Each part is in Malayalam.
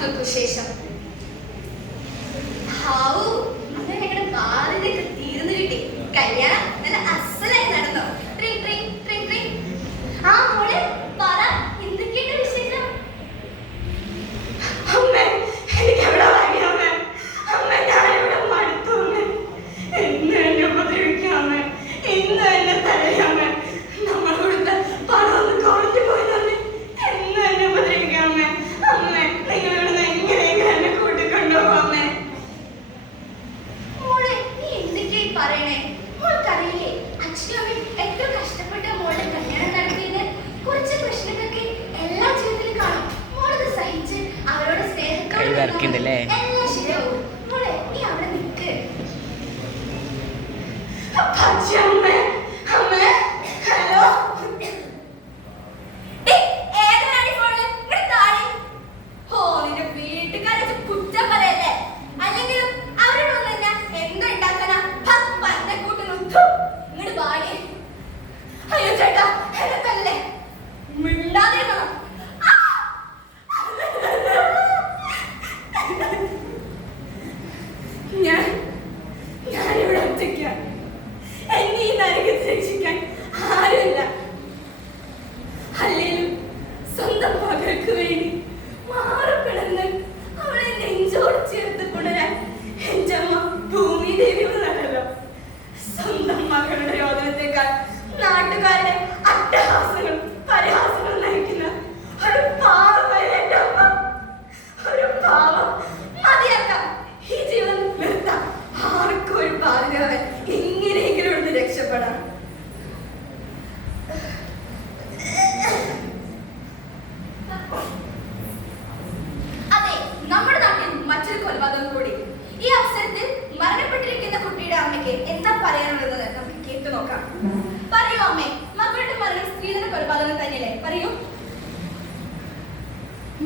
മാസങ്ങൾക്കു ശേഷം ഞങ്ങളുടെ ബാധ്യതയൊക്കെ തീർന്നു കിട്ടി. കല്യാണം നല്ല അസലായി നടന്നു. ആ മോളെ പറ, എന്തൊക്കെയുണ്ട് വിശേഷം? അമ്മേ, എനിക്ക് എവിടെ വാങ്ങി അമ്മേ. അമ്മേ, ഞാനിവിടെ മടുത്തു അമ്മേ. എന്ന് എന്നെ ഉപദ്രവിക്കാമേ, ഇന്ന് എന്നെ തടയാമേ. നമ്മൾ കൊടുത്ത പണം ഒന്ന് കുറഞ്ഞു പോയതമ്മേ. എന്ന് എന്നെ ഉപദ്രവിക്കാമേ. അമ്മേ, നിങ്ങൾ ഇവിടുന്ന് എങ്ങനെയെങ്കിലും എന്നെ കൂട്ടിക്കൊണ്ടുപോകാമേ. മോളെ, നീ എന്തൊക്കെയായി പറയണേ? മോൾക്കറിയില്ലേ, അച്ഛനും അമ്മയും എത്ര കഷ്ടപ്പെട്ട മോളെ കല്യാണം നടത്തിയത്? കുറച്ച് പ്രശ്നങ്ങളൊക്കെ എല്ലാ ജീവിതത്തിലും കാണും. മോളത് സഹിച്ച് അവരോട് സ്നേഹത്തോടെ എല്ലാം ശരിയാവും. മോളെ, നീ അവിടെ നിൽക്ക്. അമ്മേ, അമ്മേ, ഹലോ. നിന്റെ വീട്ടുകാരെ കുറ്റം പറയല്ലേ? അല്ലെങ്കിലും അവരോട് വന്ന് എന്താ ഉണ്ടാക്കാനാ? ഇങ്ങോട്ട് പാടി. അയ്യോ ചേട്ടാ, എനക്കല്ലേ മിണ്ടാതിരുന്നോ? ഞാനിവിടെ ഒറ്റയ്ക്കാ. എന്നെ ഈ നരകത്തിൽ രക്ഷിക്കാൻ ആരുമില്ല. അല്ലേലും സ്വന്തം മകൾക്ക് വേണ്ടി മാറിക്കിടന്ന് അവളെ നെഞ്ചോട് ചേർത്ത് കൊണ്ടുവരാൻ എന്റെ അമ്മ ഭൂമി ദേവിയുള്ളതല്ലോ. സ്വന്തം മകളുടെ രോദനത്തെക്കാൾ നാട്ടുകാരുടെ അട്ടഹാസങ്ങളും പരിഹാസങ്ങളും നയിക്കുന്ന ഒരു പാവമായ എന്റെ അമ്മ. ഒരു പാവം മതിയാക്കാം, ഈ ജീവൻ നിർത്താം. ആർക്കും ഒരു ബാധ്യത എങ്ങനെയെങ്കിലും ഒന്ന് രക്ഷപ്പെടാം. അതെ, നമ്മുടെ നാട്ടിൽ മറ്റൊരു കൊലപാതകം കൂടി. ഈ അവസരത്തിൽ മരണപ്പെട്ടിരിക്കുന്ന കുട്ടിയുടെ അമ്മയ്ക്ക് എന്താ പറയാനുള്ളത് നമുക്ക് കേട്ടു നോക്കാം. പറയൂ അമ്മേ, മകളുടെ മരണം സ്ത്രീധന കൊലപാതകം തന്നെയല്ലേ? പറയൂ.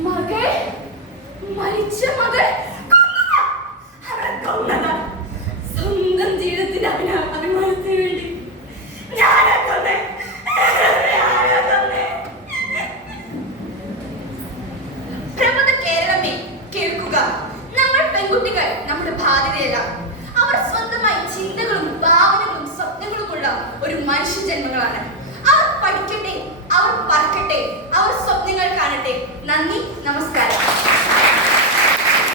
മകൾ, മരിച്ച മകൾ കൊന്നതാ. സ്വന്തം ജീവിതത്തിന്റെ അഭിമാനത്തിന് വേണ്ടി പ്രബുദ്ധ കേരളമേ, കേൾക്കുക. നമ്മൾ പെൺകുട്ടികൾ നമ്മുടെ ബാധ്യതയല്ല. അവർ സ്വന്തമായി ചിന്തകളും ഭാവനകളും സ്വപ്നങ്ങളുമുള്ള ഒരു മനുഷ്യ ജന്മങ്ങളാണ്. അവർ പഠിക്കട്ടെ, അവർ പറക്കട്ടെ, അവർ സ്വപ്നങ്ങൾ കാണട്ടെ. നന്ദി, നമസ്കാരം.